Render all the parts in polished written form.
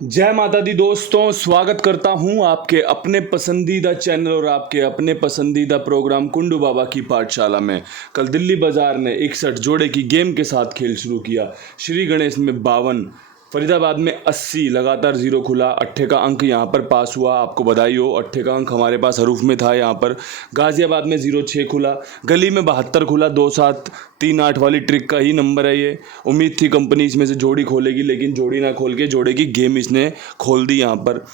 जय माता दी दोस्तों, स्वागत करता हूं आपके अपने पसंदीदा चैनल और आपके अपने पसंदीदा प्रोग्राम कुंडू बाबा की पाठशाला में। कल दिल्ली बाजार ने 61 जोड़े की गेम के साथ खेल शुरू किया। श्री गणेश में 52, फरीदाबाद में 80, लगातार जीरो खुला। अट्ठे का अंक यहाँ पर पास हुआ, आपको बधाई हो। अट्ठे का अंक हमारे पास हरूफ में था यहाँ पर। गाजियाबाद में 06 खुला, गली में 72 खुला। 2738 वाली ट्रिक का ही नंबर है ये। उम्मीद थी कंपनी इसमें से जोड़ी खोलेगी, लेकिन जोड़ी ना खोल के जोड़े की गेम इसने खोल दी यहाँ पर।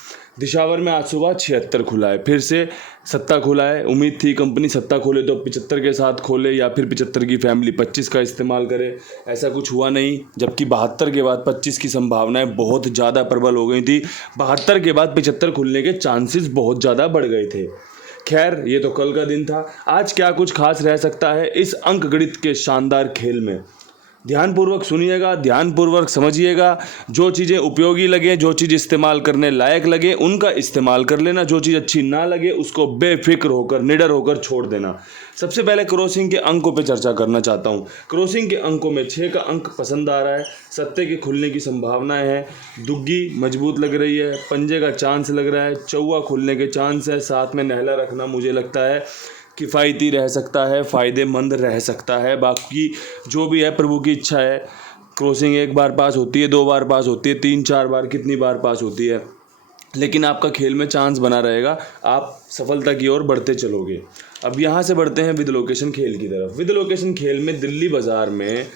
दिशावर में आज सुबह 76 खुला है, फिर से सत्ता खुला है। उम्मीद थी कंपनी सत्ता खोले तो 75 के साथ खोले या फिर 75 की फैमिली 25 का इस्तेमाल करे। ऐसा कुछ हुआ नहीं, जबकि 72 के बाद 25 की संभावनाएं बहुत ज़्यादा प्रबल हो गई थी। 72 के बाद 75 खुलने के चांसेस बहुत ज़्यादा बढ़ गए थे। खैर, ये तो कल का दिन था। आज क्या कुछ खास रह सकता है इस अंक गणित के शानदार खेल में? ध्यानपूर्वक सुनिएगा, ध्यानपूर्वक समझिएगा। जो चीज़ें उपयोगी लगे, जो चीज़ इस्तेमाल करने लायक लगे, उनका इस्तेमाल कर लेना। जो चीज़ अच्छी ना लगे उसको बेफिक्र होकर, निडर होकर छोड़ देना। सबसे पहले क्रॉसिंग के अंकों पे चर्चा करना चाहता हूँ। क्रॉसिंग के अंकों में 6 का अंक पसंद आ रहा है। सत्ते के खुलने की संभावनाएं हैं। दुग्गी मजबूत लग रही है। पंजे का चांस लग रहा है। चौवा खुलने के चांस है। साथ में नहला रखना मुझे लगता है किफ़ायती रह सकता है, फ़ायदेमंद रह सकता है। बाकी जो भी है प्रभु की इच्छा है। क्रॉसिंग एक बार पास होती है, 2 बार पास होती है, 3-4 बार, कितनी बार पास होती है, लेकिन आपका खेल में चांस बना रहेगा। आप सफलता की ओर बढ़ते चलोगे। अब यहाँ से बढ़ते हैं विद लोकेशन खेल की तरफ। विद लोकेशन खेल में दिल्ली बाज़ार में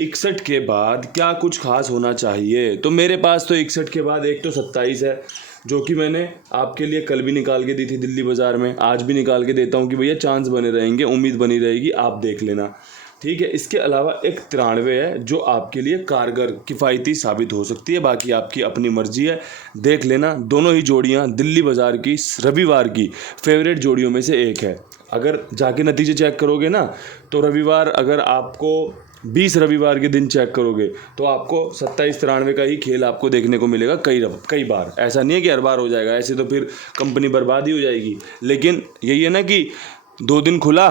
61 के बाद क्या कुछ खास होना चाहिए? तो मेरे पास तो 61 के बाद एक तो 27 है, जो कि मैंने आपके लिए कल भी निकाल के दी थी दिल्ली बाज़ार में। आज भी निकाल के देता हूँ कि भैया चांस बने रहेंगे, उम्मीद बनी रहेगी, आप देख लेना, ठीक है। इसके अलावा एक 93 है जो आपके लिए कारगर, किफ़ायती साबित हो सकती है। बाकी आपकी अपनी मर्जी है, देख लेना। दोनों ही जोड़ियाँ दिल्ली बाज़ार की रविवार की फेवरेट जोड़ियों में से एक है। अगर जाके नतीजे चेक करोगे ना, तो रविवार, अगर आपको 20 रविवार के दिन चेक करोगे तो आपको 27-93 का ही खेल आपको देखने को मिलेगा कई बार। ऐसा नहीं है कि हर बार हो जाएगा, ऐसे तो फिर कंपनी बर्बाद ही हो जाएगी। लेकिन यही है ना कि 2 दिन खुला,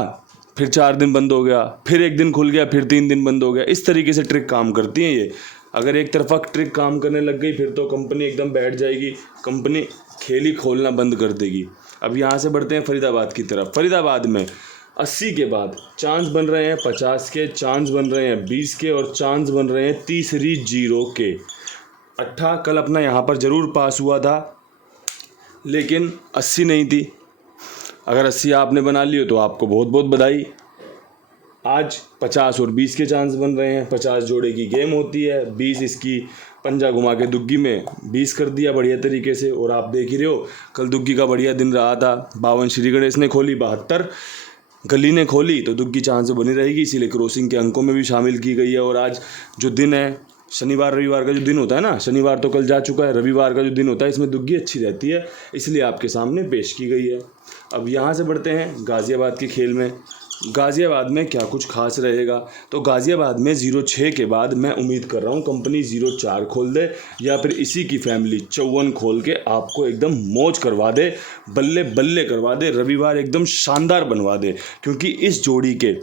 फिर 4 दिन बंद हो गया, फिर 1 दिन खुल गया, फिर 3 दिन बंद हो गया। इस तरीके से ट्रिक काम करती हैं ये। अगर एक तरफा ट्रिक काम करने लग गई फिर तो कंपनी एकदम बैठ जाएगी, कंपनी खेल ही खोलना बंद कर देगी। अब यहाँ से बढ़ते हैं फरीदाबाद की तरफ। फरीदाबाद में 80 के बाद चांस बन रहे हैं 50 के, चांस बन रहे हैं 20 के और चांस बन रहे हैं तीसरी जीरो के। अट्ठा कल अपना यहाँ पर ज़रूर पास हुआ था, लेकिन 80 नहीं थी। अगर 80 आपने बना ली हो तो आपको बहुत बहुत बधाई। आज 50 और 20 के चांस बन रहे हैं। 50 जोड़े की गेम होती है, 20 इसकी पंजा घुमा के दुग्गी में 20 कर दिया बढ़िया तरीके से। और आप देख ही रहे हो कल दुग्गी का बढ़िया दिन रहा था। 52 श्री गणेश ने खोली, 72 गली ने खोली, तो दुग्गी चांस बनी रहेगी, इसीलिए क्रॉसिंग के अंकों में भी शामिल की गई है। और आज जो दिन है, शनिवार रविवार का जो दिन होता है ना, शनिवार तो कल जा चुका है, रविवार का जो दिन होता है इसमें दुग्गी अच्छी रहती है, इसलिए आपके सामने पेश की गई है। अब यहाँ से बढ़ते हैं गाज़ियाबाद के खेल में। गाज़ियाबाद में क्या कुछ खास रहेगा? तो गाज़ियाबाद में 06 के बाद मैं उम्मीद कर रहा हूँ कंपनी 04 खोल दे या फिर इसी की फैमिली 54 खोल के आपको एकदम मौज करवा दे, बल्ले बल्ले करवा दे, रविवार एकदम शानदार बनवा दे। क्योंकि इस जोड़ी के,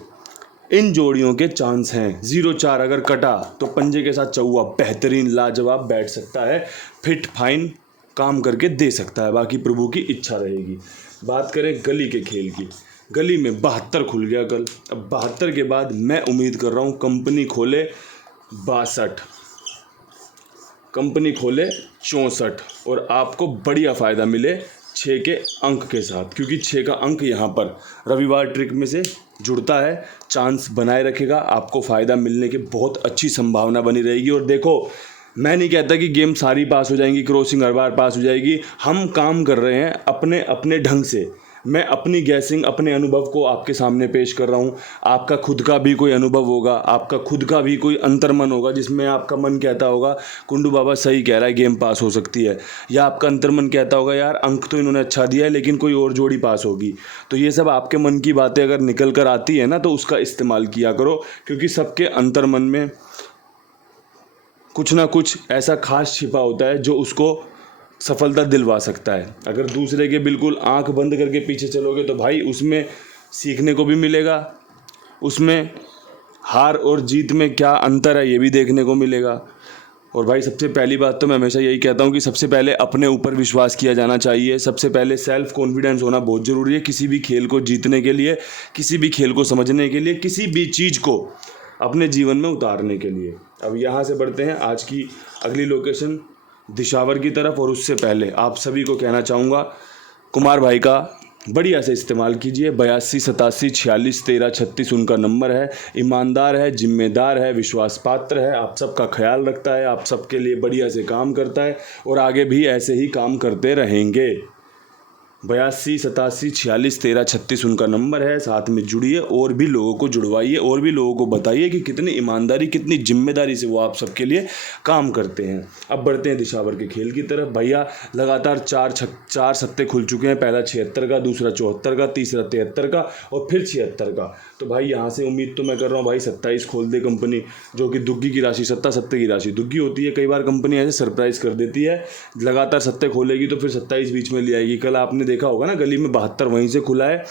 इन जोड़ियों के चांस हैं। 04 अगर कटा तो पंजे के साथ चौवा बेहतरीन लाजवाब बैठ सकता है, फिट फाइन काम करके दे सकता है। बाकी प्रभु की इच्छा रहेगी। बात करें गली के खेल की। गली में 72 खुल गया कल। अब 72 के बाद मैं उम्मीद कर रहा हूँ कंपनी खोले 62, कंपनी खोले 64 और आपको बढ़िया फ़ायदा मिले 6 के अंक के साथ। क्योंकि 6 का अंक यहाँ पर रविवार ट्रिक में से जुड़ता है, चांस बनाए रखेगा, आपको फ़ायदा मिलने की बहुत अच्छी संभावना बनी रहेगी। और देखो, मैं नहीं कहता कि गेम सारी पास हो जाएंगी, क्रॉसिंग हर बार पास हो जाएगी। हम काम कर रहे हैं अपने अपने ढंग से। मैं अपनी गैसिंग, अपने अनुभव को आपके सामने पेश कर रहा हूँ। आपका खुद का भी कोई अनुभव होगा, आपका खुद का भी कोई अंतर्मन होगा जिसमें आपका मन कहता होगा कुंडू बाबा सही कह रहा है, गेम पास हो सकती है। या आपका अंतर्मन कहता होगा यार अंक तो इन्होंने अच्छा दिया है लेकिन कोई और जोड़ी पास होगी। तो ये सब आपके मन की बातें अगर निकल कर आती है ना, तो उसका इस्तेमाल किया करो। क्योंकि सबके अंतर्मन में कुछ ना कुछ ऐसा खास छिपा होता है जो उसको सफलता दिलवा सकता है। अगर दूसरे के बिल्कुल आंख बंद करके पीछे चलोगे तो भाई उसमें सीखने को भी मिलेगा, उसमें हार और जीत में क्या अंतर है ये भी देखने को मिलेगा। और भाई सबसे पहली बात तो मैं हमेशा यही कहता हूँ कि सबसे पहले अपने ऊपर विश्वास किया जाना चाहिए। सबसे पहले सेल्फ कॉन्फिडेंस होना बहुत ज़रूरी है किसी भी खेल को जीतने के लिए, किसी भी खेल को समझने के लिए, किसी भी चीज़ को अपने जीवन में उतारने के लिए। अब यहाँ से बढ़ते हैं आज की अगली लोकेशन दिशावर की तरफ। और उससे पहले आप सभी को कहना चाहूँगा कुमार भाई का बढ़िया से इस्तेमाल कीजिए। 82 87 46 13 36 उनका नंबर है। ईमानदार है, जिम्मेदार है, विश्वास पात्र है, आप सबका ख्याल रखता है, आप सबके लिए बढ़िया से काम करता है और आगे भी ऐसे ही काम करते रहेंगे। 82 87 46 13 36 उनका नंबर है। साथ में जुड़िए और भी लोगों को जुड़वाइए और भी लोगों को बताइए कि कितनी ईमानदारी, कितनी जिम्मेदारी से वो आप सबके लिए काम करते हैं। अब बढ़ते हैं दिशावर के खेल की तरफ। भैया लगातार चार सत्ते खुल चुके हैं। पहला 76 का, दूसरा 74 का, तीसरा 73 का और फिर 76 का। तो भाई यहाँ से उम्मीद तो मैं कर रहा हूँ भाई 27 खोल दे कंपनी, जो कि दुग्गी की राशि, सत्ते की राशि दुग्गी होती है। कई बार कंपनी ऐसे सरप्राइज़ कर देती है, लगातार सत्ते खोलेगी तो फिर 27 बीच में ले आएगी। कल आपने देखा होगा ना गली में 72 वहीं से खुला है,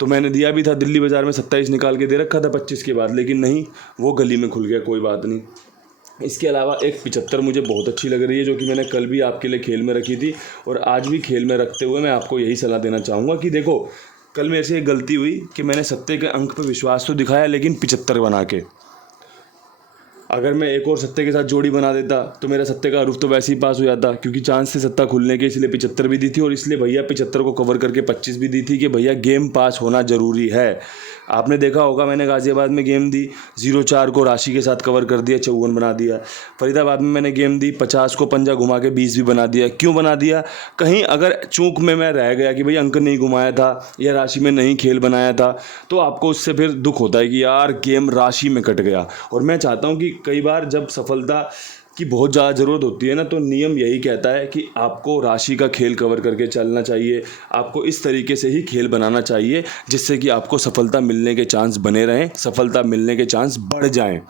तो मैंने दिया भी था दिल्ली बाज़ार में 27 निकाल के दे रखा था 25 के बाद, लेकिन नहीं, वो गली में खुल गया। कोई बात नहीं। इसके अलावा एक 75 मुझे बहुत अच्छी लग रही है, जो कि मैंने कल भी आपके लिए खेल में रखी थी और आज भी खेल में रखते हुए मैं आपको यही सलाह देना चाहूँगा कि देखो, कल मेरे से एक गलती हुई कि मैंने सत्ते के अंक पर विश्वास तो दिखाया लेकिन 75 बना के। अगर मैं एक और सत्ते के साथ जोड़ी बना देता तो मेरा सत्ते का रूफ तो वैसे ही पास हो जाता, क्योंकि चांस थे सत्ता खुलने के, इसलिए 75 भी दी थी और इसलिए भैया 75 को कवर करके 25 भी दी थी कि भैया गेम पास होना ज़रूरी है। आपने देखा होगा मैंने गाज़ियाबाद में गेम दी, 0-4 को राशि के साथ कवर कर दिया, 54 बना दिया। फरीदाबाद में मैंने गेम दी, 50 को पंजा घुमा के 20 भी बना दिया। क्यों बना दिया? कहीं अगर चूक में मैं रह गया कि भाई अंक नहीं घुमाया था या राशि में नहीं खेल बनाया था, तो आपको उससे फिर दुख होता है कि यार गेम राशि में कट गया। और मैं चाहता हूँ कि कई बार जब सफलता की बहुत ज़्यादा ज़रूरत होती है ना, तो नियम यही कहता है कि आपको राशि का खेल कवर करके चलना चाहिए। आपको इस तरीके से ही खेल बनाना चाहिए जिससे कि आपको सफलता मिलने के चांस बने रहें, सफलता मिलने के चांस बढ़ जाएं।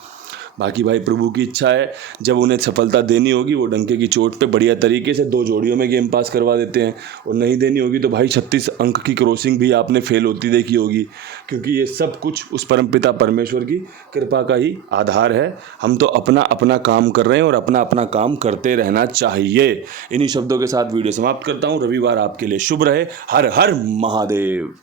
बाकी भाई प्रभु की इच्छा है, जब उन्हें सफलता देनी होगी वो डंके की चोट पे बढ़िया तरीके से 2 जोड़ियों में गेम पास करवा देते हैं, और नहीं देनी होगी तो भाई 36 अंक की क्रॉसिंग भी आपने फेल होती देखी होगी, क्योंकि ये सब कुछ उस परमपिता परमेश्वर की कृपा का ही आधार है। हम तो अपना अपना काम कर रहे हैं और अपना अपना काम करते रहना चाहिए। इन्हीं शब्दों के साथ वीडियो समाप्त करता हूँ। रविवार आपके लिए शुभ रहे। हर हर महादेव।